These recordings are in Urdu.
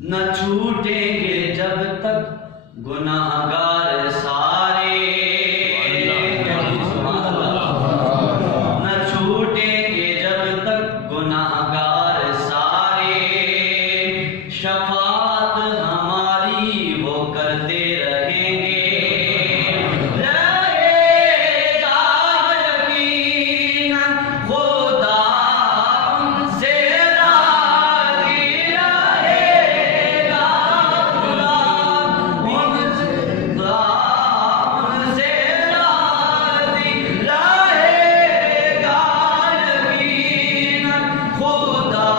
نہ چھوٹیں گے جب تک گناہگار سارے، نہ چھوٹیں گے جب تک گناہگار سارے، شفاعت ہماری وہ کرتے رہیں گے، رہے گا یقیناً خدا ان سے راضی، رہے گا خدا ان سے راضی، رہے گا یقیناً خدا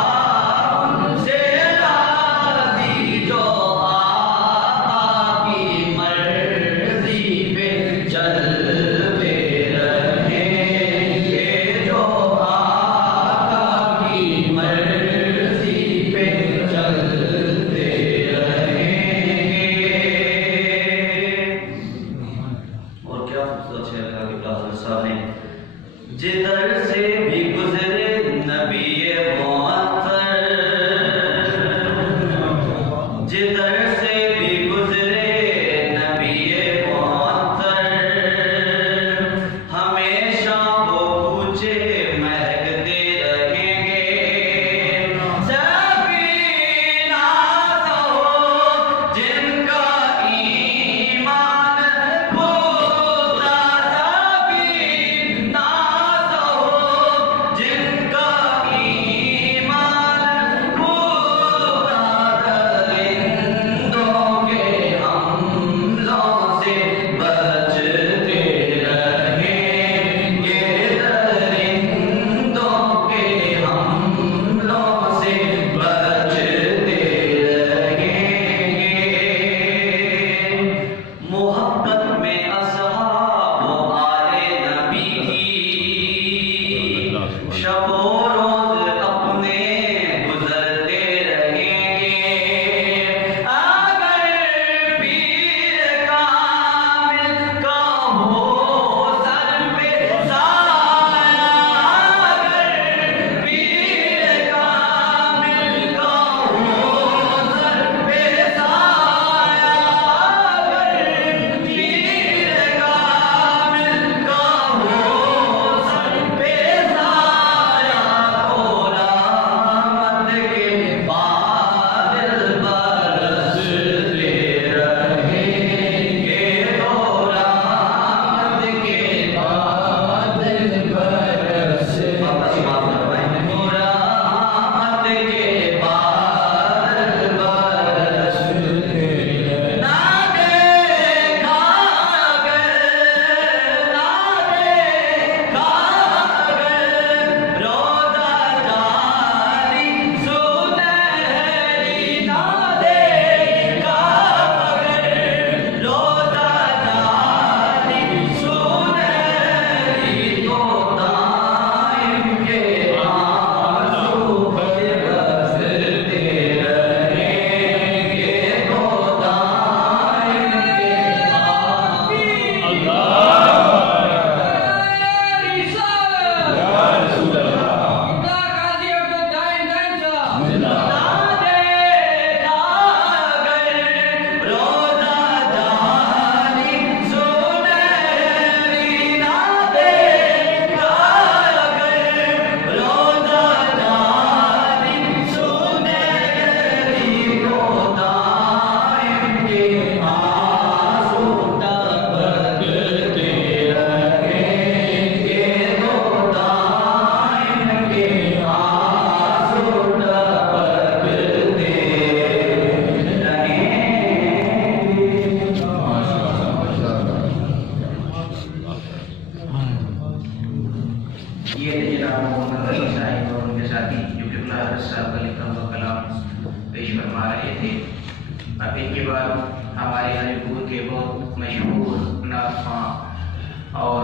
ان سے راضی، جو آقا کی مرضی پہ چلتے رہیں گے، جو آقا کی مرضی پہ چلتے رہیں گے۔ اور کیا خوبصورت شعر کہا کہ حضرت صاحب نے، جدھر سے بھی گزرے نبی معطر، جدھر سے بھی گزرے نبی معطر، ہمیشہ وہ کوچے مہکتے رہیں گے، سفینہ ہو جن کا ایمان کھوتا، سفینہ ہو جن کا ایمان کھوتا، درندوں کے حملوں سے بچتے رہیں گے، درندوں کے حملوں سے بچتے رہیں گے۔ محبت میں اصحاب و آل نبی کی، شب و روز اپنے گزرتے رہیں گے، اگر پیر کامل کا ہو سر پہ سایہ، اگر پیر کامل کا ہو سر پہ سایہ، اگر پیر کامل کا ہو سر پہ سایہ، تو رحمت کے بادل برستے رہیں گے، تو رحمت کے بادل برستے رہیں گے، رحمت کے بادل برستے رہیں گے۔ نہ دیکھا اگر، نہ دیکھا اگر روزہ جانی سنہری، نہ دیکھا اگر روزہ جانی سنہری، تو دائم کے آنسو برستے رہیں گے، تو دائم کے یہ جناب محمد علی صاحب اور ان کے ساتھی جو کہ حضرت صاحب کا لکھا ہوا کلام پیش فرما رہے تھے۔ اب ان کے بعد ہمارے علی پور کے بہت مشہور نعت خواں اور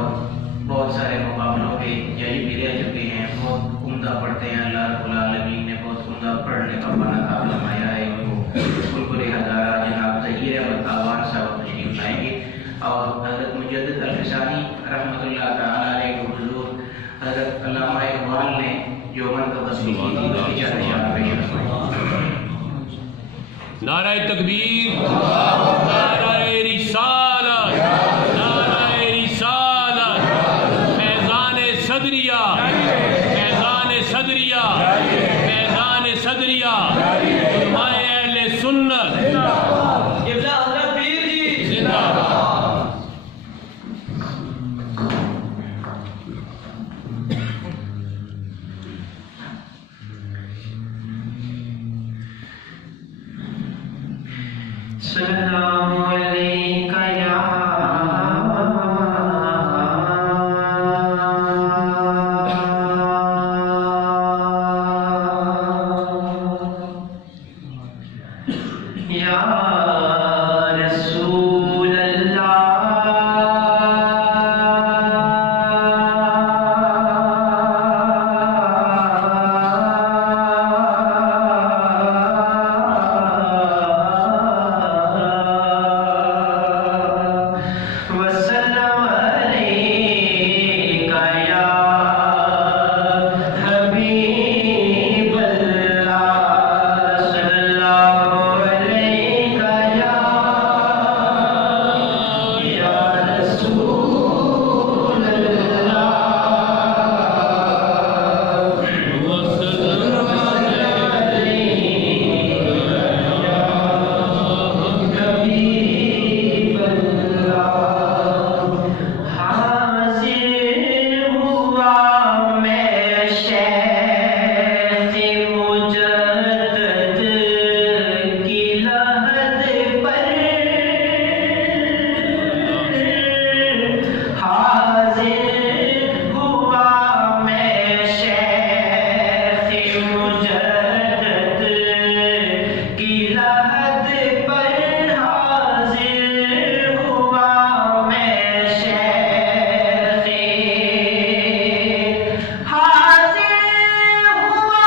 بہت سارے مقابلوں پہ جج بھی رہ چکے ہیں، بہت عمدہ پڑھتے ہیں، اللہ رب العالمین نے بہت عمدہ پڑھنے کا فن عطا فرمایا ہے ان کو۔ بلبل ہزارہ جناب ظہیر احمد تاوان صاحب تشریف لائیں گے، اور حضرت مجدد الفسانی رحمۃ اللہ تعالیٰ علیہ کے حضور حضرت علامہ اقبال نے جو منتخب کی تھی اس کی چند اشارہ پیش فرمائیں۔ نعرہ تکبیر، نعرہ رسالت، نعرہ رسالت، فیضان صدریہ، فیضان صدریہ، فیضان صدریہ، علماء اہل سنت قبلہ حضرت پیر جی زندہ باد۔ سلام علیکہ یا رسول اللہ، وسلم علیکہ یا حبیب اللہ، صلی اللہ علیکہ یا رسول اللہ، وسلم علیکہ یا حبیب اللہ۔ حاضر ہوا میں شیخ مجدد کی لحد پر، حاضر ہوا میں شیخ مجدد کی لحد پر، حاضر ہوا میں شیخ، حاضر ہوا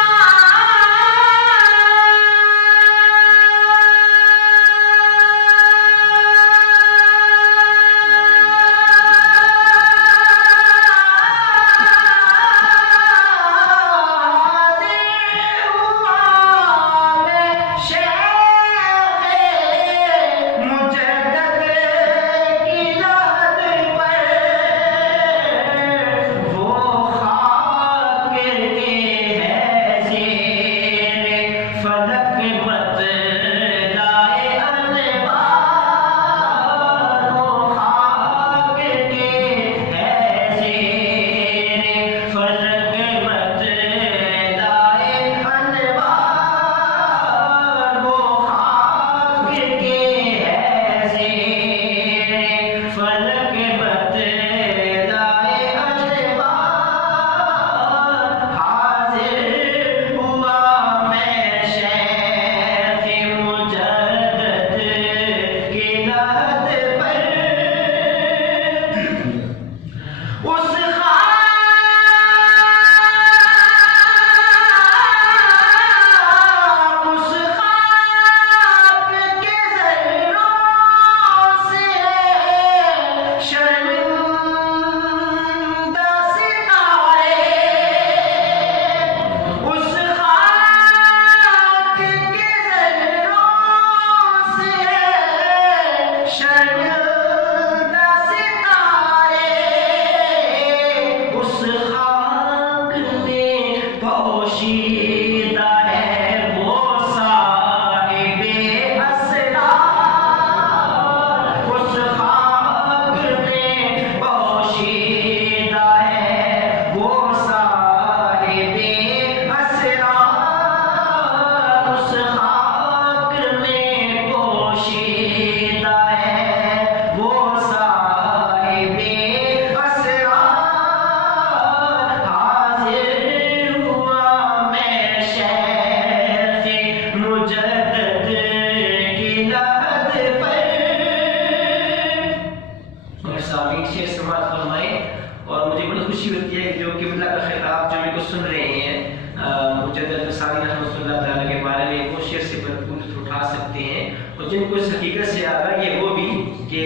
جن کو اس حقیقت سے آگاہ یہ وہ بھی کہ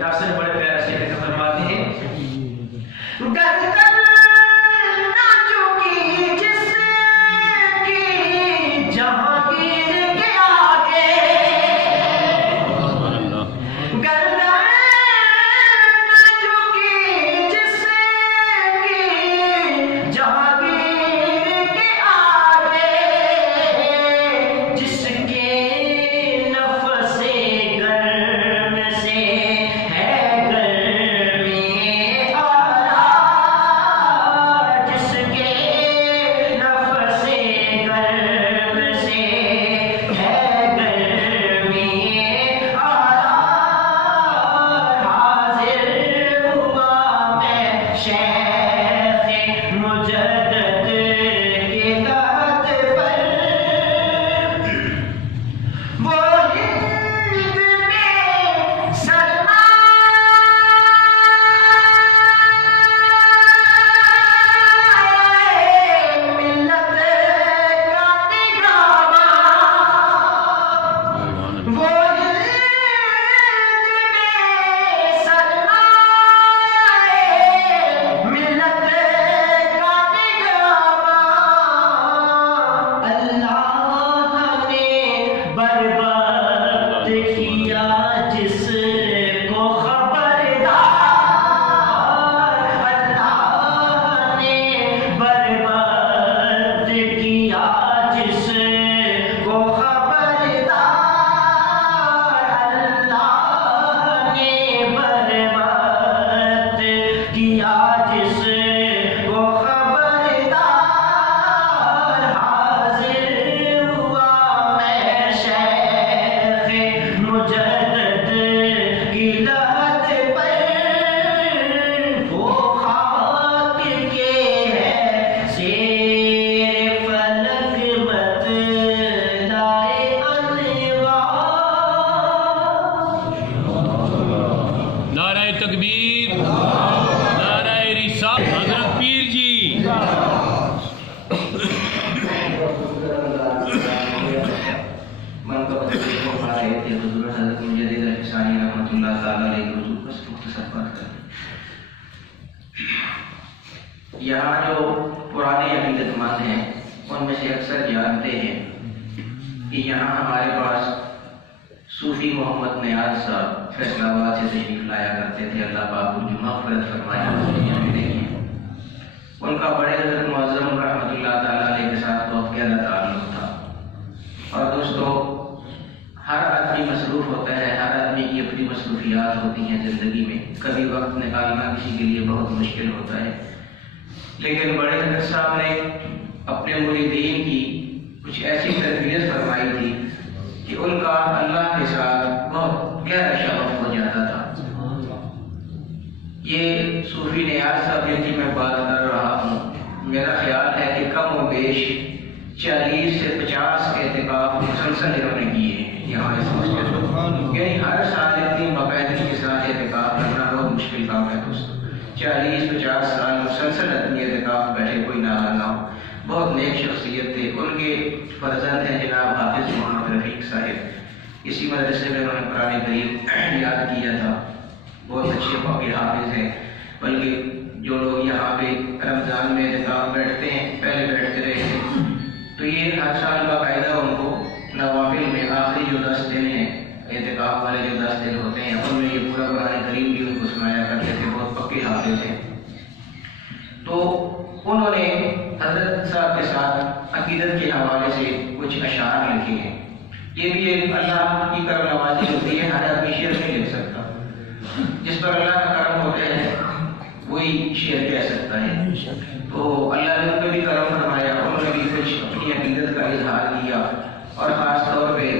ڈاکٹر نے بڑے پیارے سے فرماتے ہیں گردن نہ جھکی جس کی جہانگیر کے آگے یہاں جو پرانے عقیدتمند ہیں ان میں سے اکثر جانتے ہیں کہ یہاں ہمارے پاس صوفی محمد نیاز صاحب فیصلہ آباد سے تشریف لایا کرتے تھے، اللہ پاک ان کی مغفرت فرمائے۔ ان کا بڑے حضرت معظم رحمۃ اللہ تعالیٰ علیہ کے ساتھ بہت گہرا تعلق تھا۔ اور دوستو، ہر آدمی مصروف ہوتا ہے، ہر آدمی کی اپنی مصروفیات ہوتی ہیں زندگی میں، کبھی وقت نکالنا کسی کے لیے بہت مشکل ہوتا ہے، لیکن بڑے حضرت صاحب نے اپنے مریدین کی کچھ ایسی تربیت فرمائی تھی کہ ان کا اللہ کے ساتھ بہت گہرا شغف ہو جاتا تھا۔ یہ صوفی نیاز صاحب جن کی میں بات کر رہا ہوں، میرا خیال ہے کہ کم و بیش 40 سے 50 اعتکاف مسلسل انہوں نے کیے ہیں یہاں اس مسجد میں، یعنی ہر سال اتنی باقاعدگی کے ساتھ اعتکاف کرنا بہت مشکل کام ہے دوستوں۔ 40-50 سال مسلسل اپنی اعتکاف بیٹھے، کوئی نہ ہو۔ بہت نیک شخصیت تھے۔ ان کے فرزند ہیں جناب حافظ محمد رفیق صاحب، اسی مدرسے میں انہوں نے قرآن کریم یاد کیا تھا، بہت اچھے فقیر حافظ ہیں۔ بلکہ جو لوگ یہاں پہ رمضان میں اعتکاف بیٹھتے ہیں، پہلے بیٹھتے رہے ہیں، تو یہ ہر سال باقاعدہ ان کو نوافل میں آخری جو 10 دن ہیں، اعتکاف والے جو 10 دن ہوتے ہیں، ان میں یہ پورا قرآن کریم بھی ان کو سنایا کرتے تھے، بہت پکے حافظ ہیں۔ تو انہوں نے حضرت صاحب کے ساتھ عقیدت کے حوالے سے کچھ اشعار لکھے ہیں۔ یہ بھی ایک اللہ کی کرم نوازی ہوتی ہے، ہر آدمی شعر نہیں لکھ سکتا، جس پر اللہ کا کرم ہوتا ہے وہی شعر کہہ سکتا ہے۔ تو اللہ نے ان پہ بھی کرم فرمایا، انہوں نے بھی کچھ اپنی عقیدت کا اظہار کیا، اور خاص طور پہ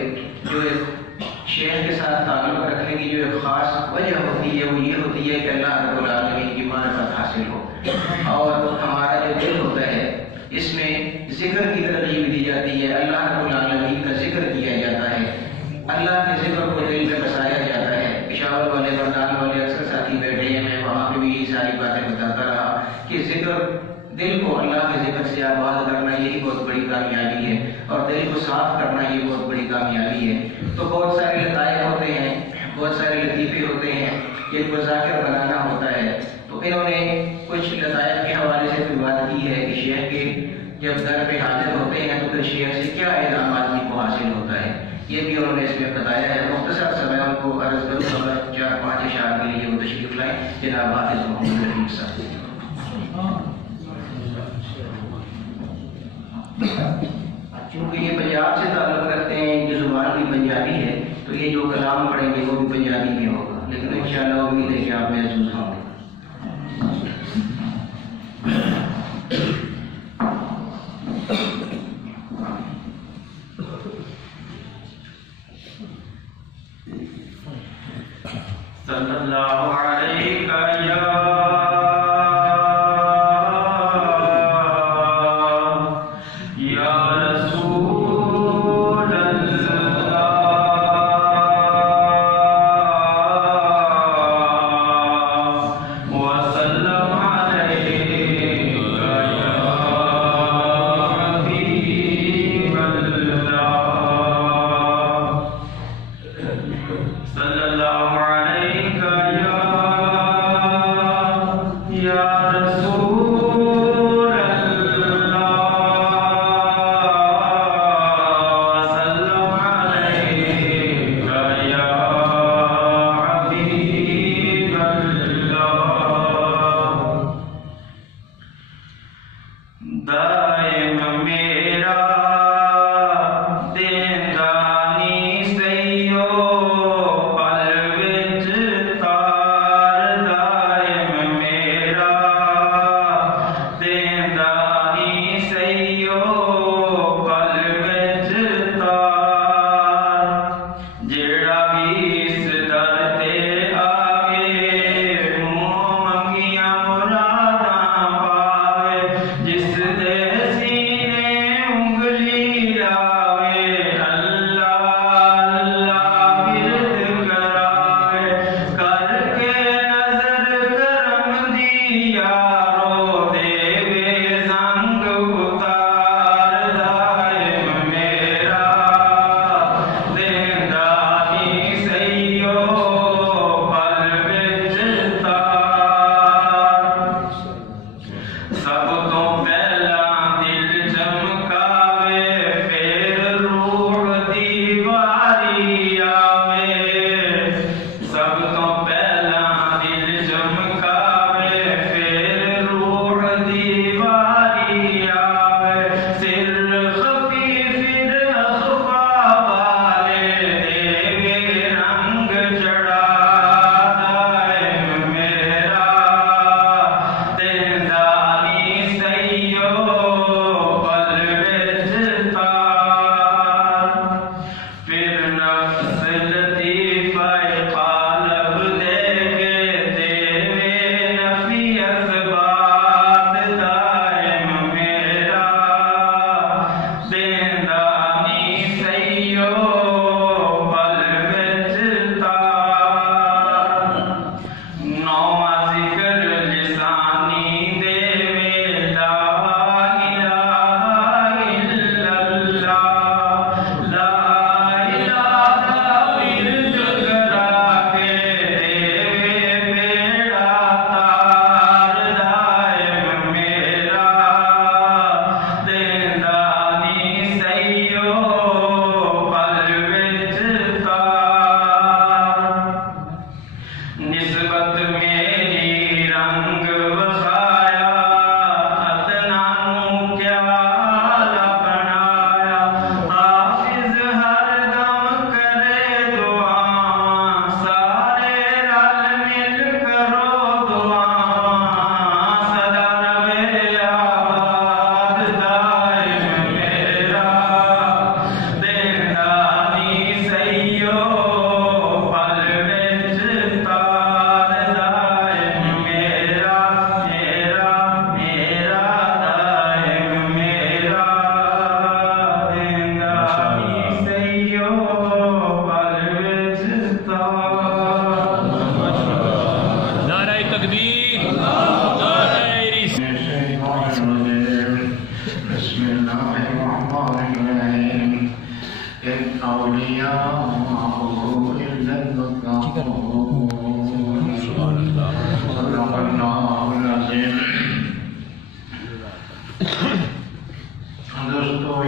جو ایک شیخ کے ساتھ تعلق رکھنے کی جو ایک خاص وجہ ہوتی ہے وہ یہ ہوتی ہے کہ اللہ رب العالمین کی معرفت حاصل ہو، اور ہمارا جو دل ہوتا ہے اس میں ذکر کی ترغیب دی جاتی ہے، اللہ رب العالمین کا ذکر کیا جاتا ہے، اللہ کے ذکر کو دل میں بسایا جاتا ہے۔ پشاور والے بردان والے اکثر ساتھی بیٹھے ہیں، میں وہاں پہ بھی یہ ساری باتیں بتاتا رہا کہ ذکر، دل کو اللہ کے ذکر سے آباد کرنا یہی بہت بڑی کامیابی ہے، اور دل کو صاف کرنا یہ بہت بڑی کامیابی ہے۔ تو بہت سارے لطائف ہوتے ہیں، بہت سارے لطیفے ہوتے ہیں، یہ کو ذاکر بنانا ہوتا ہے۔ تو انہوں نے کچھ لطائف کے حوالے سے بھی بات کی ہے کہ شیخ کے جب در پہ حاضر ہوتے ہیں تو پھر شیخ سے کیا انعام آدمی کو حاصل ہوتا ہے، یہ بھی انہوں نے اس میں بتایا ہے۔ مختصر سا میں ان کو عرض کروں، 4-5 اشعار کے لیے وہ تشریف لائیں، جناب حافظ محمد رفیق صاحب۔ چونکہ یہ پنجاب سے تعلق رکھتے ہیں، ان کی زبان بھی پنجابی ہے، تو یہ جو کلام پڑھیں گے وہ بھی پنجابی میں ہوگا، لیکن انشاءاللہ امید ہے کہ آپ محسوس ہوں گے۔ صلی اللہ علیہ یا رسول اللہ دوستو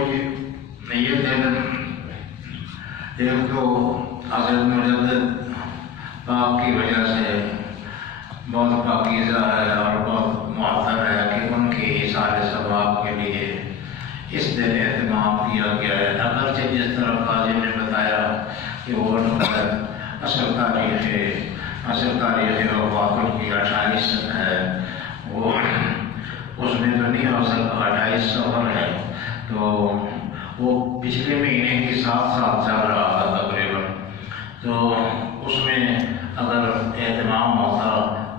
یہ دن ایک تو حضرت مجدد پاک کی وجہ سے بہت پاکیزہ ہے اور بہت معطر ہے کہ ان کی احسان ثواب کے لیے اس دن اہتمام کیا گیا ہے۔ اگرچہ جس طرح قاضی نے بتایا کہ وہ اصل تاریخ وفات کی 28 ہے، وہ اس میں تو نہیں ہو سکتا، 28 سفر ہے، تو وہ پچھلے مہینے کی 7 سال چل رہا تھا تقریباً، تو اس میں اگر اہتمام ہوتا،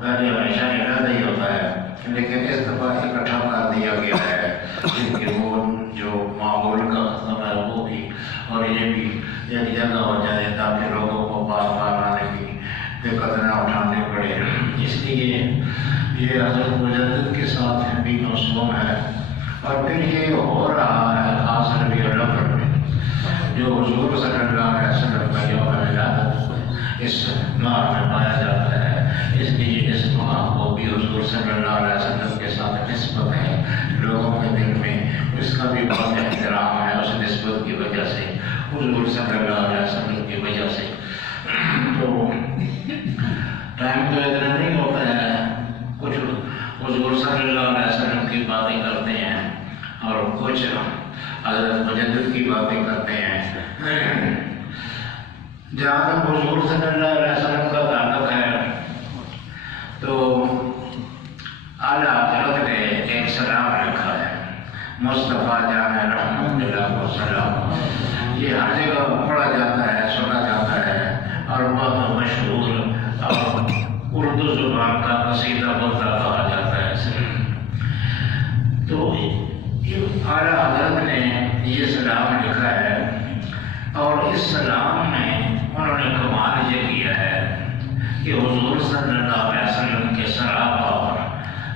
پہلے ہمیشہ علیحدہ ہی ہوتا ہے، لیکن اس دفعہ اکٹھا کر دیا گیا ہے کیونکہ وہ جو معمول کا ختم ہے وہ بھی اور یہ بھی ایک جگہ ہو جائے تاکہ لوگوں کو بار بار آنے کی دقت نہ اٹھانے پڑے، اس لیے یہ حضرت مجدد کے ساتھ بھی موسوم ہے۔ اور پھر یہ ہو رہا ہے خاص ربیع الاول میں جو حضور صلی اللہ علیہ وسلم کا یوم ولادت اس ماہ میں پایا جاتا ہے، اس لیے اس ماہ کو بھی حضور صلی اللہ علیہ وسلم کے ساتھ نسبت ہے، لوگوں کے دل میں اس کا بھی بہت احترام ہے اس نسبت کی وجہ سے، حضور صلی اللہ علیہ وسلم کی وجہ سے۔ تو ٹائم تو اتنا نہیں ہوتا ہے، کچھ حضور صلی اللہ علیہ وسلم کی باتیں کرتے ہیں اور کچھ حضرت مجدد کی باتیں کرتے ہیں۔ جہاں تک حضور صلی اللہ علیہ وسلم کا تعلق ہے تو اعلیٰ حضرت نے ایک سلام لکھا ہے، مصطفیٰ جان رحمت اللہ و سلام، یہ ہر جگہ پڑھا جاتا ہے، سنا جاتا ہے اور بہت مشہور اور اردو زبان کا قصیدہ بولتا کہا جاتا ہے۔ تو اعلیٰ حضرت نے یہ سلام لکھا ہے اور اس سلام میں انہوں نے کمال یہ کیا ہے کہ حضور صلی اللہ علیہ وسلم کے سراپا پر،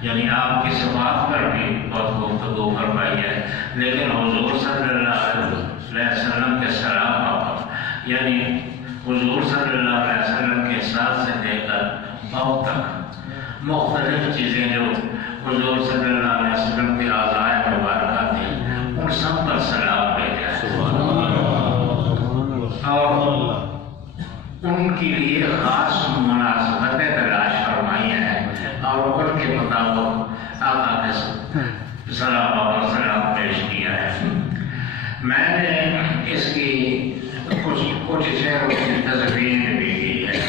یعنی آپ کی صفات پر بھی بہت گفتگو فرمائی ہے، لیکن حضور صلی اللہ علیہ وسلم کے سراپا پر، یعنی حضور صلی اللہ علیہ وسلم کے ساتھ سے لے کر بہت تک مختلف چیزیں جو حضور صلی اللہ علیہ وسلم کے اعضائے مبارکہ تھیں ان سب پر سلام بھیجا ہے اور ان کے لیے خاص مناسبتیں تلاش فرمائی ہیں اور ان کے مطابق آقا کے سلام پر سلام پیش کیا ہے۔ میں نے اس کی کچھ شعروں کی تزمین بھی کی ہے۔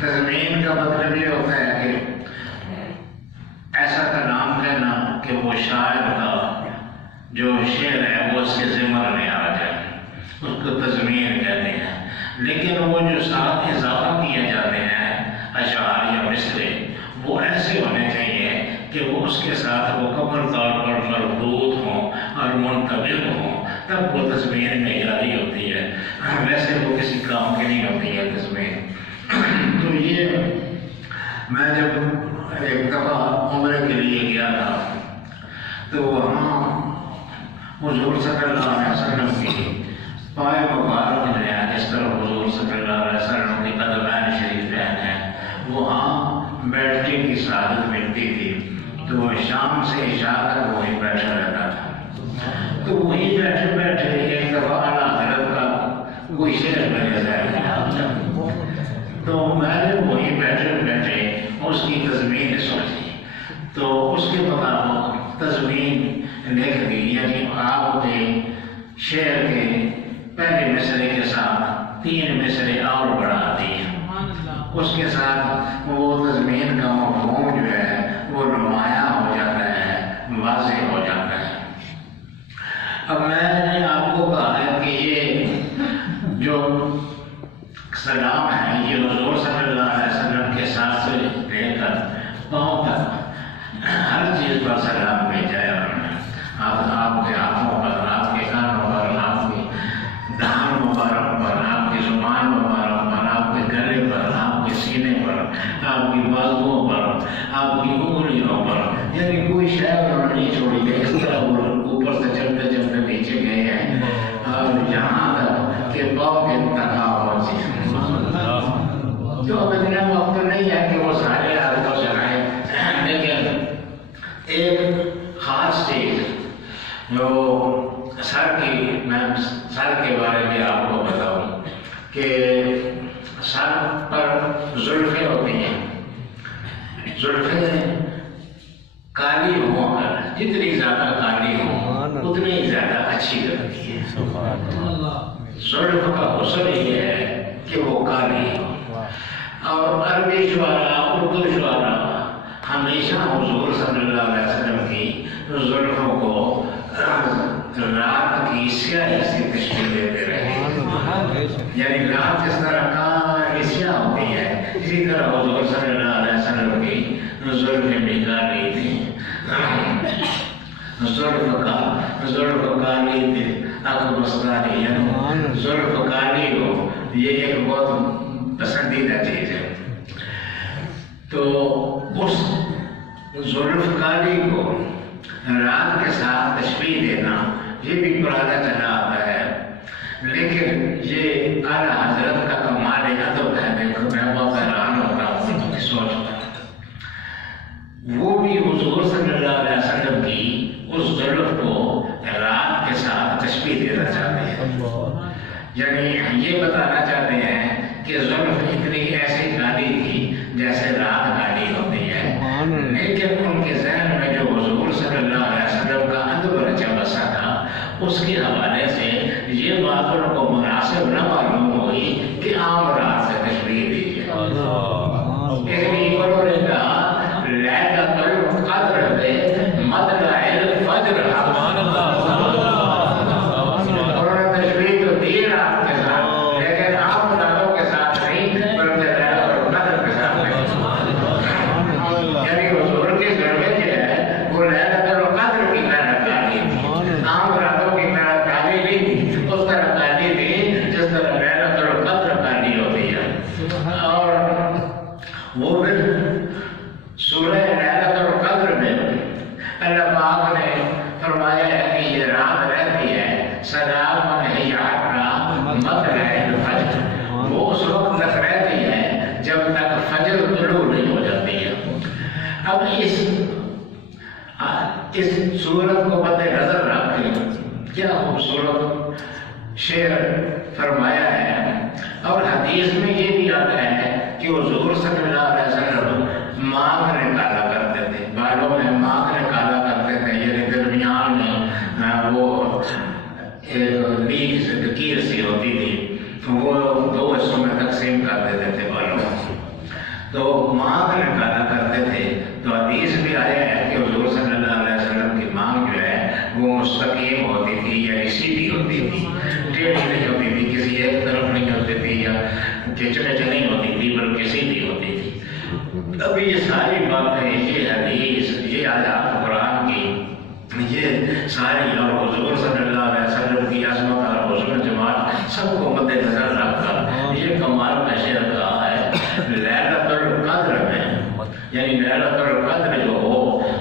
تزمین کا مطلب یہ ہوتا ہے کہ ایسا کلام کہنا کہ وہ شاعر کا جو شعر ہے وہ اس کے ذمر میں آ جائے، اس کو تزمین کہتے ہیں، لیکن وہ جو ساتھ اضافہ کیے جاتے ہیں اشعار یا مصرے وہ ایسے ہونے چاہیے کہ وہ اس کے ساتھ مکمل طور پر مربوط ہوں اور منطبق ہوں، تب وہ تزمین معیاری ہوتی ہے، ویسے وہ کسی کام کی نہیں ہوتی ہے تزمین۔ تو یہ میں جب ایک دفعہ عمرے کے لیے گیا تھا تو وہاں حضور صلی اللہ علیہ وسلم کی پائے مبارک جو ہے جس طرح حضور صلی اللہ علیہ وسلم کی قدمین شریف ہیں وہاں بیٹھنے کی سعادت ملتی تھی، تو شام سے عشاء تک وہیں بیٹھا رہتا تھا، تو وہیں بیٹھے بیٹھے ایک دفعہ اعلیٰ حضرت کا کوئی شعر میرے ذہن میں آیا، تو میں نے وہیں بیٹھے بیٹھے اس کی تزمین سوچی، تو اس کے مطابق تزمین لکھ دی، یعنی آپ نے شعر کے پہلے مصرے کے ساتھ 3 مصرے اور بڑھا دیے، اس کے ساتھ وہ تزمین کا مفہوم جو ہے وہ نمایاں ہو جاتا ہے، واضح ہو جاتا ہے۔ اب میں نے آپ کو کہا ہے کہ یہ جو سلام ہے یہ حضور صلی اللہ علیہ وسلم کے ساتھ سے لے کر پاؤں تک ہر چیز پر سلام بھیجا ہے انہوں نے، آپ کے ہاتھوں پر، آپ کے کانوں پر، آپ کے دہان مبارک پر، آپ کی زبان مبارک پر، آپ کے گلے پر، آپ کے سینے پر، آپ کی بازوؤں پر، آپ کی انگلیوں پر، یعنی کوئی شے انہوں نے نہیں چھوڑی ہے، اس طرح وہ اوپر سے چلتے چلتے نیچے گئے ہیں اور یہاں تک کہ پاؤں کے تک پہنچے تو اب اتنا وقت نہیں ہے کہ وہ سارے آپ کو سنائیں، لیکن ایک خاص چیز جو میں سر کے بارے میں آپ کو بتاؤں کہ سر پر زلفیں ہوتی ہیں، زلفیں کالی ہوں، جتنی زیادہ کالی ہوں اتنی ہی زیادہ اچھی لگتی ہے۔ زلف کا حسن یہ ہے کہ وہ کالی ہو، اور عربی شعراء، اردو شعراء ہمیشہ حضور صلی اللہ علیہ وسلم کی زلفوں کو رات کی سیاہی سے تشبیہ دیتے رہے، یعنی رات جس طرح کالی سیاہ ہوتی ہے اسی طرح حضور صلی اللہ علیہ وسلم کی زلفیں بھی کالی تھیں۔ زلف کالی تھی، اکھ مستاری، یعنی زلف کالی ہو، یہ ایک بہت پسندیدہ چیز ہے۔ تو اس زلف کالی کو رات کے ساتھ تشبیہ دینا یہ بھی پرانا چلا آتا ہے، لیکن یہ اعلیٰ حضرت کا کمال ادب ہے۔ دیکھو میں بہت حیران ہوتا ہوں سوچتا، وہ بھی حضور صلی اللہ علیہ وسلم کی اس زلف کو رات کے ساتھ تشبیہ دینا چاہتے ہیں، یعنی یہ بتانا چاہتے ہیں کہ زلف اتنی ایسی کالی تھی جیسے رات کالی ہوتی ہے، لیکن ان کے ذہن میں جو حضور صلی اللہ علیہ وسلم کا ادب رچا بسا تھا اس کے حوالے سے یہ بات ان کو مناسب نہ معلوم ہوئی کہ عام رات سے تشبیہ دیجیے۔ اس لیے انہوں نے کہا لیلۃ القدر میں مطلع الفجر، انہوں نے تشبیہ تو دی رات کے ساتھ، لیکن عام راتوں کے ساتھ نہیں بلکہ لیلۃ القدر کے ساتھ نہیں، یعنی حضور کی ضرورت جو ہے وہ لیلۃ القدر کی طرح کالی تھی، عام راتوں کی طرح کالی نہیں تھی، اس طرح کالی تھی جس طرح لیلۃ القدر کالی ہوتی ہے۔ اور وہ پھر سورہ لیلۃ القدر میں اللہ پاک نے فرمایا ہے کہ یہ رات رہتی ہے سلام ہی حتی مطلع الفجر، وہ اس وقت تک رہتی ہے جب تک فجر طلوع نہیں ہو جاتی ہے۔ اب اس صورت کو مد نظر رکھ کے کیا خوبصورت شعر فرمایا ہے، اور حدیث میں یہ بھی آتا ہے کہ حضور صلی اللہ علیہ وسلم مانگ نکالا کرتے تھے، بالوں میں مانگ نکالا کرتے تھے، یعنی درمیان میں وہ ایک لیک سے لکیر سی ہوتی تھی، وہ دو حصوں میں تقسیم کر دیتے تھے بالوں کو، تو مانگ نکالا کرتے تھے۔ تو حدیث بھی آیا ہے کہ حضور صلی اللہ علیہ وسلم کی مانگ جو ہے وہ مستقیم ہوتی تھی، یعنی سیدھی ہوتی تھی، ٹیڑھی نہیں ہوتی تھی، کسی ایک طرف نہیں ہوتی تھی یا کھچڑے نہیں ہوتی تھی، بلکہ سیدھی ہوتی تھی۔ اب یہ ساری باتیں، یہ حدیث، یہ آیات قرآن کی، یہ ساری، اور حضور صلی اللہ علیہ وسلم کی عظمت اور حسن جمال سب کو مد نظر رکھ کر یہ کمال کا شعر کہا ہے لیلۃ القدر میں، یعنی لیلۃ القدر جو ہو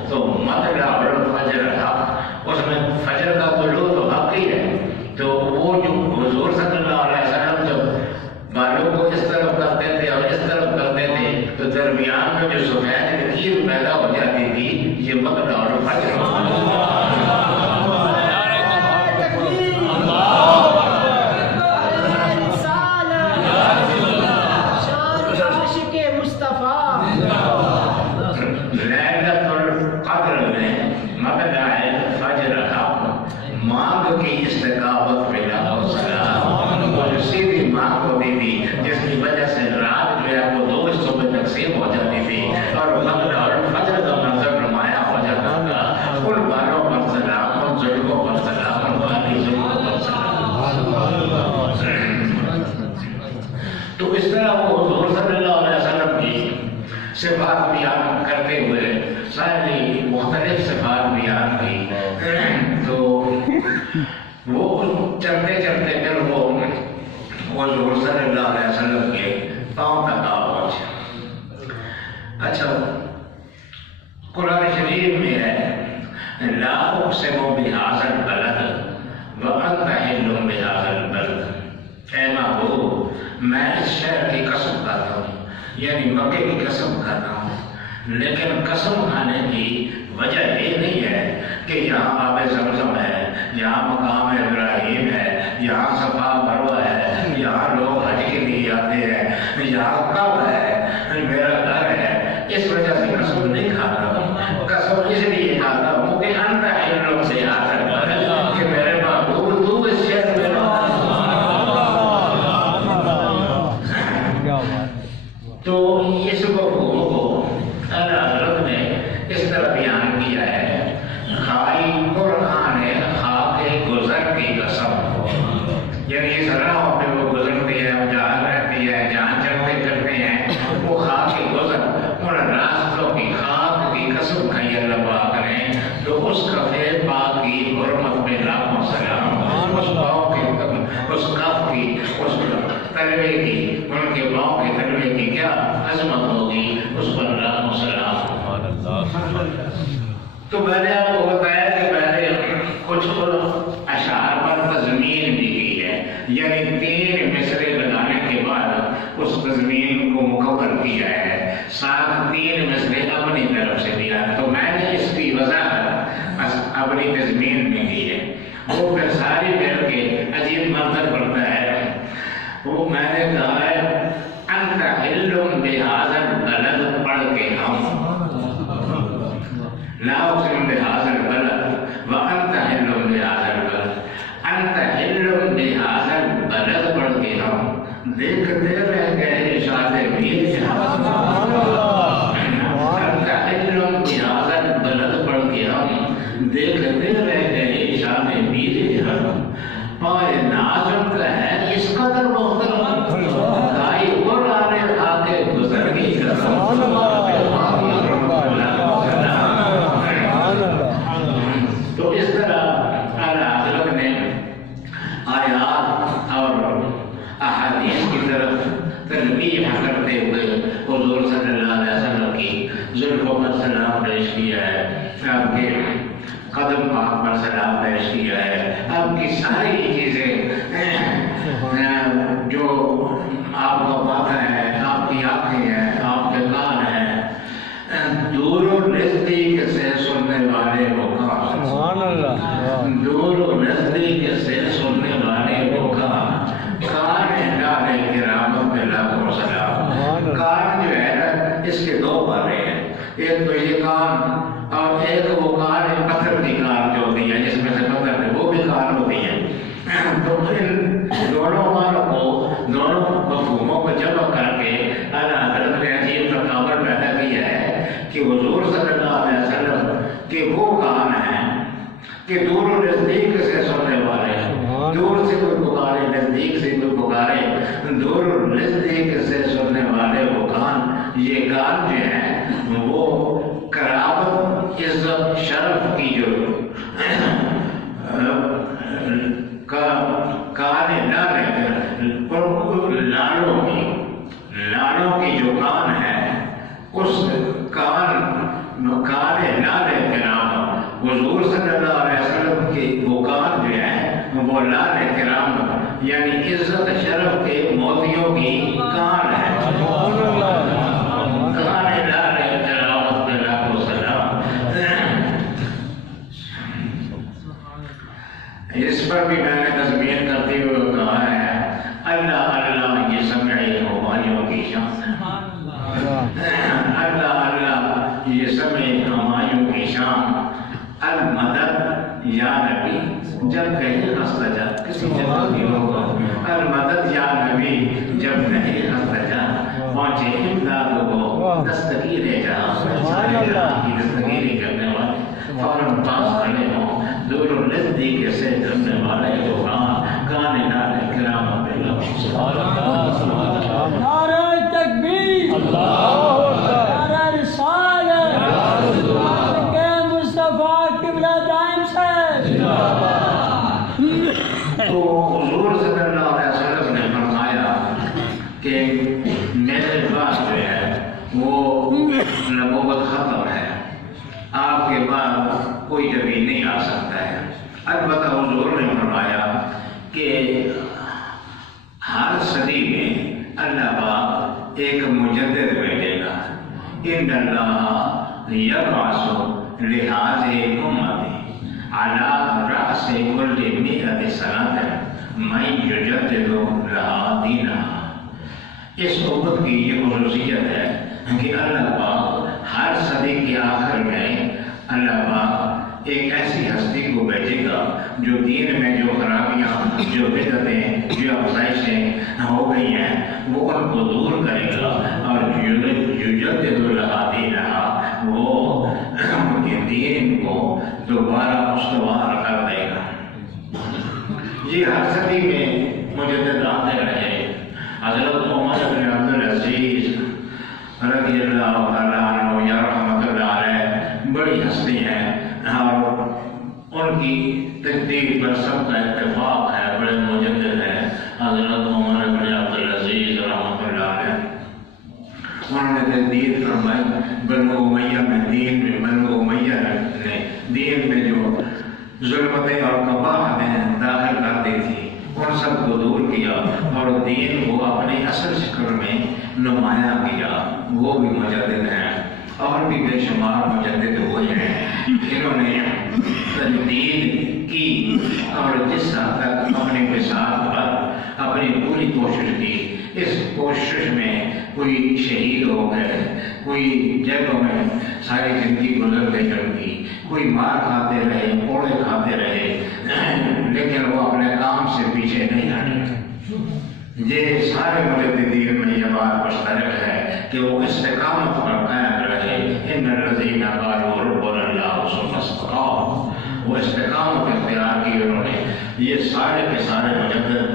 تو مطلع الفجر حق، اس میں فجر کا طلوع تو حق ہی ہے۔ تو وہ جو حضور صلی اللہ علیہ وسلم جب بالوں کو اس طرف کرتے تھے اور اس طرف کرتے تھے تو درمیان میں جو سفید لکیر پیدا ہو جاتی تھی یہ مطلع الفجر صفات بیان کرتے ہوئے ساری مختلف صفات بیان کی، تو وہ چلتے چلتے پھر وہ حضور صلی اللہ علیہ وسلم کے پاؤں تک آ پہنچے۔ اچھا، قرآن شریف میں ہے لا اقسم بہذا البلد وانت حل بہذا البلد، اے محبوب میں اس شہر کی قسم کھاتا ہوں یعنی مکے کی قسم کر رہا ہوں، لیکن قسم کھانے کی وجہ یہ نہیں ہے کہ یہاں آب زمزم ہے، یہاں مقام ابراہیم ہے، یہاں صفا مروہ ہے، یہاں لوگ حج کے لیے آتے ہیں، یہاں کعبہ ہے، میرا گھر ہے، اس وجہ سے قسم نہیں کھا رہا ہوں۔ قسم اس لیے کھا رہا ہوں کہ انت علم سے آتا ہے کہ میرے محبوب تو اس شہر میں تو اس مفہوم کو اعلیٰ حضرت نے اس طرح بیان کیا ہے، خائی قرآن خاک گزر کی قسم، یعنی اس راہ پہ وہ گزرتی ہے، وہ جہاں رہتی ہے، جہاں چلتے کرتے ہیں، وہ خاک گزر ان راستوں کی خاک کی قسم کھائی اللہ پاک نے، تو اس کفے پاک کی حرمت میں لاکھوں سلام، اس پاؤں کی اس کف کی اس تلوے کی ان کے پاؤں کے تلوے کی کیا عظمت ہوگی، اس پر لاکھوں سلام۔ تو میں نے آپ کو بتایا کہ میں نے کچھ اشعار پر تضمین بھی کی ہے، یعنی 3 مصرے لگانے کے بعد اس تضمین کو مکمل کیا ہے، ساتھ 3 مصرے اپنی طرف سے دیا، تو میں نے اس کی وضاحت اپنی تضمین میں کی ہے۔ وہ پھر ساری مل کے عجیب منظر بڑھتا ہے، وہ میں نے کہا ہے انت علم بہذا البلد پڑھ کے ہم لا اقسم بهذا البلد وانت حل بهذا البلد، انت حل بهذا البلد پڑھ کے ہم دیکھتے رہ گئے شاد میر انت حل بهذا البلد پڑھ کے ہم دیکھتے رہ گئے شاد میر پائے نازم کا ہے اس قدر محترم، کائی قرآن خاکے گزر کی قسم۔ تو اس طرح اعلیٰ حضرت نے آیات اور احادیث کی طرف تنبیہ کرتے ہوئے حضور صلی اللہ علیہ وسلم کی زلفوں پر سلام پیش کیا ہے، آپ کے قدم پاک پر سلام پیش کیا ہے، آپ کی ساری چیزیں جو آپ کا پاتا ہے، آپ کی آنکھیں ہیں، آپ کے کان ہیں، دور و نزدیک سے سننے والے وہ کان، دور و نزدیک سے سننے والے وہ کان ڈالے کرامت میں لاکھوں سلام۔ کان جو ہے نا اس کے 2 بارے ہیں، ایک تو یہ کان اور ایک وہ کان ہے پتھر کی کان جو ہوتی ہے جس میں سے پتھر ہے وہ بھی کان ہوتی ہے، تو ان دونوں معنوں کو دونوں مفہوموں کو جمع کر کے اعلیٰ حضرت نے عجیب تکامل پیدا کیا ہے کہ حضور صلی اللہ علیہ وسلم کے وہ کان ہیں کہ دور و نزدیک سے سننے والے ہیں، دور سے کوئی پکارے نزدیک سے کوئی پکارے، دور و نزدیک سے سننے والے وہ کان، یہ کان جو ہیں وہ کرامت عزت شرف کی جو لالوں کی جو کان ہے اس کان لالے کرام حضور صلی اللہ علیہ وسلم کے وہ کان جو ہے وہ لالے کرام یعنی عزت شرف کے موتیوں کی کان ہے، کان لالے کرامت میں لاکھوں سلام۔ اس پر بھی میں نے تضمین کرتے ہوئے کہا ہے اللہ اللہ یہ سمعی ہمایوں کی شان، اللہ اللہ یہ سمعی ہمایوں کی شان، المدد یا نبی جب کہیں استجا کسی جگہ کی ہوگا، المدد یا نبی جب نہیں استجا پہنچے امداد کو دستگیر جہاں کی دستگیری کرنے والے فوراً پاس کھڑے ہوں، دور و نزدیک سے کرنے والے وہ کان نالے کرام نعرہ تکبیر، نعرہ رسالت، کہ مصطفیٰ قبلہ دائم سے۔ تو حضور صلی اللہ علیہ وسلم نے فرمایا کہ میرے پاس جو ہے وہ نبوت ختم ہے، آپ کے بعد کوئی نبی نہیں آ سکتا ہے۔ البتہ حضور نے فرمایا کہ ہر صدی میں اللہ پاک ایک مجدد بھیجے گا. ان اللہ یبعث لہذه امتی علی رأس کل مئة سنة من یجدد لها دینها. اس امت کی یہ خصوصیت ہے کہ اللہ پاک ہر صدی کے آخر میں اللہ پاک ایک ایسی ہستی کو بھیجے گا جو دین میں جو خرابیاں، جو بدعتیں، جو افزائشیں ہو گئی ہیں وہ ان کو دور کرے گا اور یجدد لها دینها، وہ ان کے دین کو دوبارہ استوار کر دے گا. یہ ہر صدی میں مجدد آتے رہے. حضرت عمر بن عبدالعزیز رضی اللہ تعالیٰ عنہ یا رحمۃ اللہ علیہ بڑی ہستی ہیں اور ان کی تقدیر پر سب کا اتفاق ہے، بڑے مجدد ہیں. حضرت عمر بن عبدالعزیز رحمۃ اللہ علیہ انہوں نے تقدیر فرمائی بنو امیہ میں بنو امیہ نے دین میں جو ظلمتیں اور قباحتیں داخل کر دی تھی ان سب کو دور کیا اور دین کو اپنی اصل شکل میں نمایاں کیا. وہ بھی مجدد ہیں اور بھی بے شمار مجدد ہوئے ہیں. انہوں نے تجدید کی اور جس حد تک اپنی بساط پر اپنی پوری کوشش کی. اس کوشش میں کوئی شہید ہو گئے، کوئی جیلوں میں ساری زندگی گزر گئی ان کی، کوئی مار کھاتے رہے، کوڑے کھاتے رہے، لیکن وہ اپنے کام سے پیچھے نہیں ہٹے. یہ سارے مجددین میں یہ بات مشترک ہے کہ وہ استقامت پر قائم رہے. ان الذین قالوا ربنا اللہ ثم استقاموا، وہ استقامت اختیار کی انہوں نے. یہ سارے کے سارے مجدد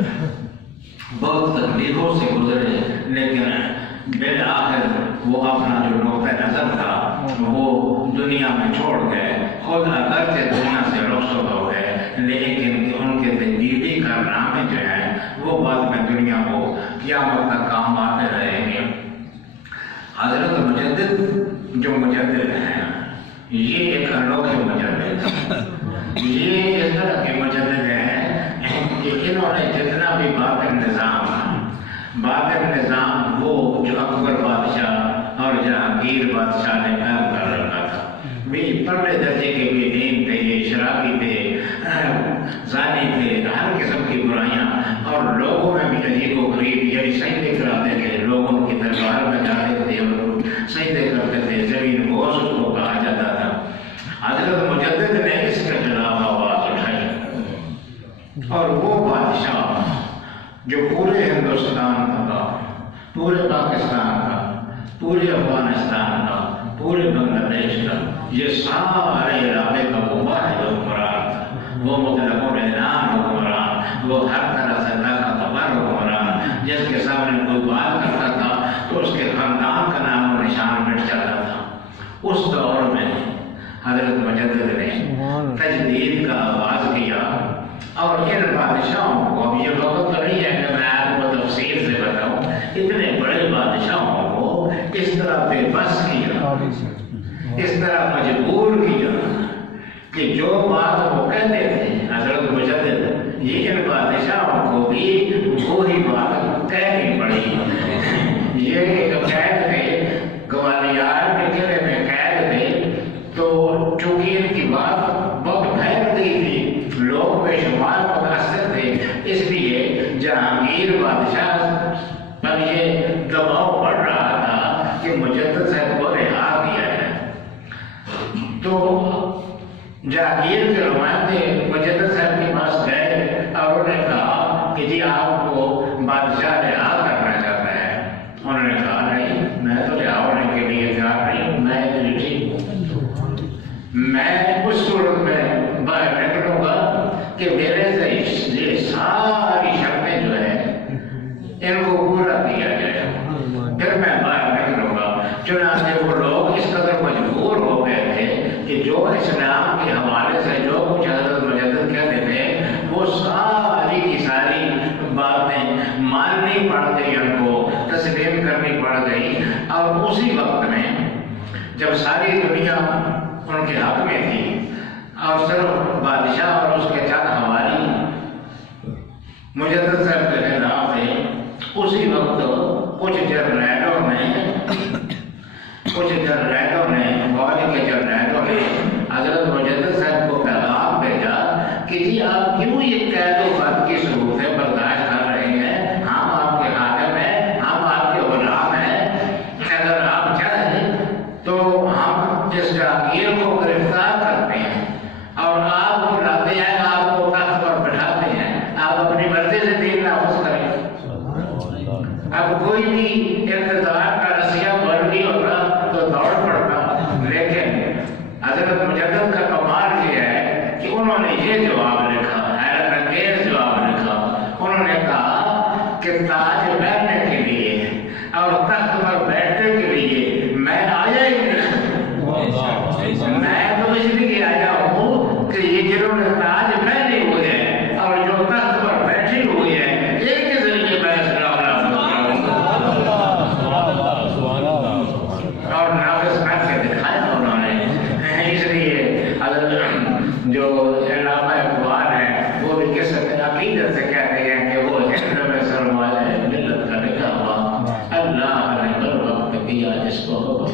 بہت تکلیفوں سے گزرے لیکن بالآخر وہ اپنا جو نقطۂ نظر تھا وہ دنیا میں چھوڑ گئے. خود اگرچہ دنیا سے رخصت ہو گئے لیکن ان کے تجدیدی کارنامے جو ہیں وہ بعد میں دنیا کو قیامت تک کام آتے رہیں گے. حضرت مجدد جو مجدد ہیں یہ ایک انوکھے مجدد، یہ اس طرح کے مجدد ہیں کہ انہوں نے جتنا بھی باطن نظام وہ جو اکبر بادشاہ اور جہانگیر بادشاہ نے قائم کر رکھا تھا، بھی پہلے درجے کے بھی دین تھے، یہ شرابی تھے، زانی تھے، ہر قسم کی برائیاں اور لوگوں میں بھی عجیب و غریب یعنی سجدے کراتے تھے. لوگوں کی دربار میں جاتے تھے اور سجدے کرتے تھے، زمین بوس اس کو کہا جاتا تھا. حضرت مجدد نے اس کے خلاف آواز اٹھائی اور وہ بادشاہ جو پورے ہندوستان کا، پورے پاکستان کا، پورے افغانستان کا، پورے بنگلہ دیش کا، یہ سارے علاقے کا وہ واحد حکمران تھا، وہ مطلق العنان حکمران، وہ ہر طرح سے طاقتور حکمران، جس کے سامنے کوئی بات کرتا تھا تو اس کے خاندان کا نام و نشان مٹ جاتا تھا. اس دور میں حضرت مجدد نے تجدید کا آغاز کیا اور ان بادشاہوں کو، اب یہ وقت تو نہیں ہے کہ میں آپ کو تفصیل سے بتاؤں، اتنے بڑے بادشاہوں کو اس طرح بے بس کیا، اس طرح مجبور کیا کہ جو بات وہ کہتے تھے حضرت مجدد، یہ ان بادشاہوں کو بھی وہی بات کہنی پڑی. یہ قید تھے، گوالیار کے قلعے میں قید تھے، تو چونکہ ان کی بات بہت پھیل گئی تھی، لوگ بے شمار متاثر تھے، اس لیے جہانگیر بادشاہ پر یہ دباؤ پڑ رہا تھا کہ مجدد صاحب کو رہا کیا ہے. تو جہانگیر کے نمائندے مجدد صاحب کے پاس گئے اور انہوں نے کہا کہ جی آپ کو بادشاہ رہا کرنا چاہتا ہے. انہوں نے کہا نہیں، میں تو رہا ہونے کے لیے تیار نہیں ہوں، میں ٹھیک ہوں، میں اس صورت میں باہر نکلوں گا کہ میرے سے یہ ساری شرطیں جو ہیں ان کو پورا کیا جائے، پھر میں باہر نکلوں گا. چنانچہ وہ لوگ اس قدر مجبور ہو گئے تھے کہ جو اسلام کے حوالے سے جو کچھ حضرت مجدد کہتے تھے وہ ساری کی ساری باتیں ماننی پڑ گئی، ان کو تسلیم کرنی پڑ گئی. اور اسی وقت میں جب ساری دنیا ان کے حق میں تھی اور صرف بادشاہ اور اس کے چند حوالی مجدد صاحب کے خلاف تھے، اسی وقت کچھ جرنیلوں کچھ جنریٹوں نے موبائل کے جنریٹوں نے حضرت مجدد صاحب کو پیغام بھیجا کہ جی آپ کیوں یہ قید و بند کی صورتیں برداشت کر رہے ہیں؟ ہم آپ کے خادم ہیں، ہم آپ کے غلام ہیں، اگر آپ چاہیں تو ہم اس جاگیر کو گرفتار کرتے ہیں اور آپ کو لاتے ہیں، آپ کو تخت پر بٹھاتے ہیں، آپ اپنی مرضی سے دین نافذ کریں۔ اب کوئی بھی اقتدار کا رسیہ بڑھ نہیں ہوتا تو دوڑ پڑتا، لیکن حضرت مجدد کا کمال یہ ہے کہ انہوں نے یہ جواب لکھا، حیرت انگیز جواب لکھا۔ انہوں نے کہا کہ تاج پہننے کے لیے اور تخت پر بیٹھنے کے لیے میں آیا ہی نہیں، میں تو اس لیے آیا ہوں کہ یہ جنہوں نے تاج پہنے ہوئے ہیں اور جو تخت پر بیٹھے ہوئے ہیں ایک کے ذریعے میں اسلام اور نافذ کر کے دکھایا انہوں نے۔ اس لیے جو علامہ اقبال ہیں وہ بھی کس عقیدت سے کہتے ہیں کہ وہ ہند میں سرمایہ ملت کا لکھا ہوا اللہ نے ہر وقت کیا جس کو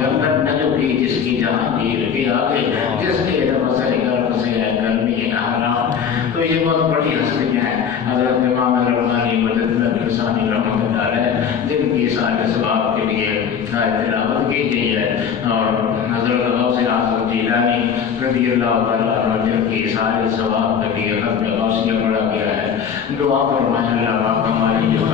جنت نہ جو کی جس کی جہانگیر کے آگے جس کے مسئلے گرم سے ہے گرمی حرام۔ تو یہ بہت بڑی ہستیاں ہیں حضرت امام ربانی مجدد الثانی رحمۃ اللہ علیہ، جن کی سارے ثواب کے لیے تلاوت کی گئی ہے، اور حضرت غوث اعظم جیلانی رضی اللہ تعالیٰ عنہ جن کی سارے ثواب کے لیے ختم غوثیہ پڑھا گیا ہے۔ دعا فرمائیں اللہ پاک ہماری جو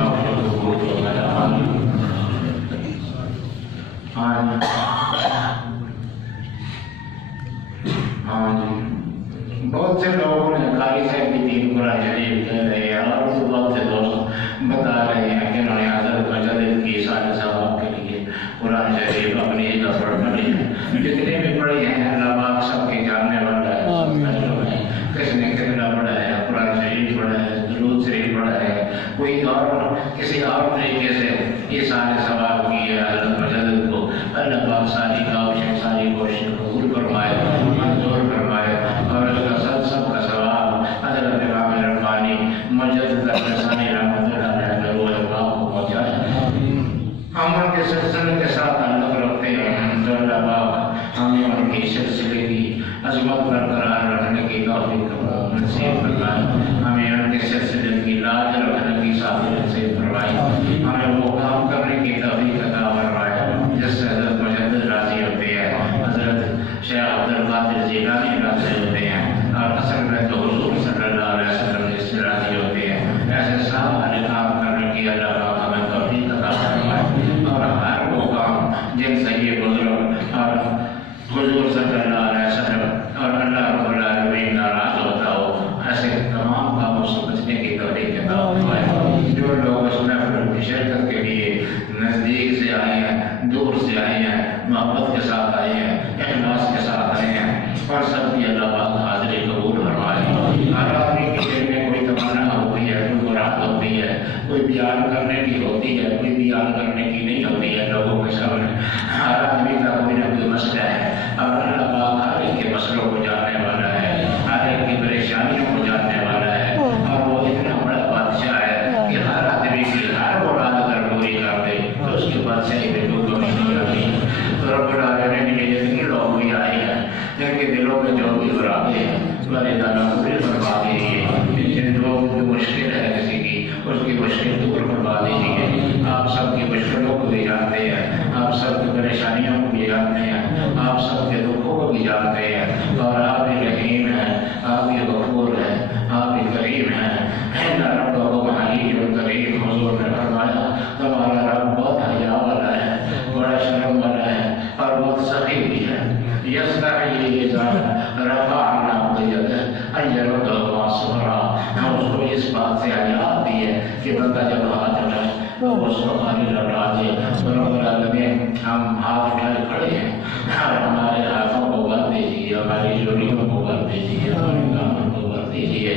ہاں جی، بہت سے لوگوں نے قاری صاحب کی دین قرآن شریف کہہ رہے ہیں اور بہت سے دوست بتا رہے ہیں کہ انہوں نے حضرت مجدد کی سارے ثواب کے لیے قرآن شریف اپنی جگہ پر پڑھی ہے۔ جتنے بھی پڑھی ہیں اللہ پاک سب کے جاننے والا ہے، کس نے کتنا پڑھا ہے، قرآن شریف پڑھا ہے، درود شریف پڑھا ہے، کوئی اور کسی اور طریقے سے یہ سارے ثواب کیے حضرت مجدد کو اللہ پاک ساری کاوشیں ساری کوششیں قبول فرمائے، منظور فرمائے، اور اس کا سب کا ثواب حضرت امام ربانی مجدد الثانی رحمۃ اللہ علیہ روح پاک کو پہنچائے۔ ہم ان کے سلسلے کے ساتھ تعلق رکھتے ہیں تو اللہ پاک ہمیں ان کی سلسلے کی عظمت برقرار رکھنے کی توفیق نصیب فرمائے، ہمیں ان کے سلسلے کی لاج رکھنے کی سعادت نصیب فرمائے، ہمیں وہ کام کرنے کی توفیق عطا فرمائے جس سے حضرت مجدد راضی ہوتے ہیں، حضرت شیخ عبد القادر جیلانی راضی ہوتے ہیں، اور اصل میں تو حضور صلی اللہ علیہ وسلم جس سے راضی ہوتے ہیں۔ ایسے سارے کام کرنے کی اللہ پاک ہمیں توفیق عطا فرمائے، اور ہر وہ کام جن سے یہ بزرگ اور حضور صلی اللہ علیہ وسلم اور اللہ رب العالمین ناراض ہوتا ہو، ایسے تمام کاموں سے بچنے کی توفیق عطا فرمائے۔ جو لوگ اس محفل کی شرکت کے لیے نزدیک سے آئے ہیں، دور سے آئے ہیں، محبت کے ساتھ آئے ہیں، اخلاص کے ساتھ آئے ہیں، اور سب کی اللہ پاک حاضری قبول فرمائے۔ ہر آدمی کے دل میں کوئی تمنا ہوتی ہے، کوئی مراد ہوتی ہے، کوئی بیان کرنے کی ہوتی ہے، کوئی بیان کرنے کی نہیں ہوتی ہے لوگوں کے سامنے۔ ہر آدمی کا کوئی نہ کوئی مسئلہ ہے، اور اللہ پاک ہر ایک کے مسئلوں کو جاننے والا ہے، ہر ایک کی پریشانیوں کو جاننے والا ہے، اور وہ اتنا بڑا بادشاہ ہے کہ ہر آدمی کی ہر مراد اگر پوری کر دے تو اس کے بادشاہی میں کوئی کمی نہیں آتی۔ تو رب العالمین کے جتنے لوگ بھی آئے ہیں، جن کے دلوں میں جو بھی ارادے ہیں اللہ تعالیٰ پورے فرما دیجیے، جن لوگوں کی مشکل ہے کسی کی اس کی مشکل دور فرما دیجیے۔ آپ سب کی مشکلوں کو بھی جانتے ہیں، آپ سب کی پریشانیوں کو بھی جانتے ہیں، آپ سب کے دکھوں کو بھی جانتے ہیں، اور آپ ہی رحیم ہیں، آپ ہی غفور ہیں، آپ ہی کریم ہیں۔ اللہ رب کو حلیم و کریم حضور نے فرمایا تمہارا رب بہت حیا والا ہے، بڑا شرم والا ہے، اور بہت سخی بھی ہے۔ یستحیی اذا رفع العبد یدہ ان یردها صغرا۔ ہم اس کو اس بات سے حیا آتی ہے کہ بندہ جب ہاتھ اٹھائے تو وہ سبحان اللہ دے۔ رب العالمین ہم ہاتھ اٹھائے کھڑے ہیں، اور ہمارے ہاتھوں کو بھر دیجیے، ہماری جوڑیوں کو بھر دیجیے، ہمارے کاموں کو بھر دیجیے،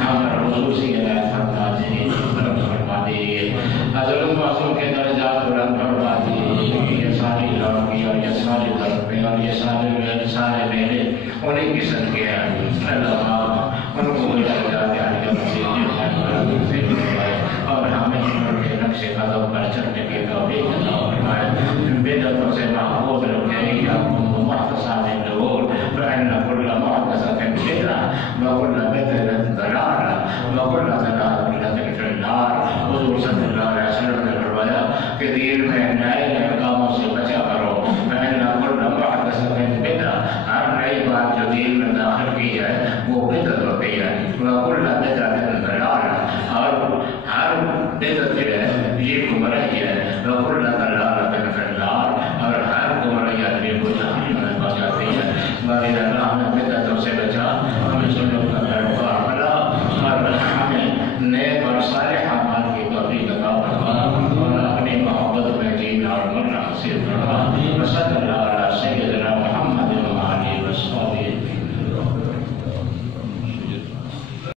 ہمارے خصوصی عنایت فرما دیجیے، کرم فرما دیجیے، حضرت معصوم کے درجات بلند فرما دیجیے۔ یہ ساری لڑکی اور یہ سارے درپے اور یہ سارے میلے انہیں کی صدقے ہیں۔ اللہ پاک ان کو درجات عالیہ نصیب فرمائے، اور ہمیں ان کے نقش قدم پر چل کرنے کی توفیق عطا فرمائے بدعتوں سے محفوظ رکھے ایاکم محدثات الامور فإن كل محدثة بدعة وكل بدعة ضلالة وكل ضلالة في النار حضور صلی اللہ علیہ وسلم نے فرمایا کہ دین میں نئے نئے کاموں سے بچا کرو فإن كل محدثة بدعة ہر نئی بات جو دین میں داخل کی ہے وہ بدعت ہوتی ہے وكل بدعة ضلالة اور ہر بدعت جو ہے یہ گمراہی ہے وكل ضلالة في النار اور ہر گمراہی آدمی کو جہنم میں پہنچاتی ہے ہماری اللہ ہمیں بدعتوں سے بچا ہمیں سنت کا پیروکار بنا اور ہمیں نیک اور صالح اعمال کی توفیق عطا فرما اور اپنی محبت میں جینا اور مرنا نصیب فرما وصلی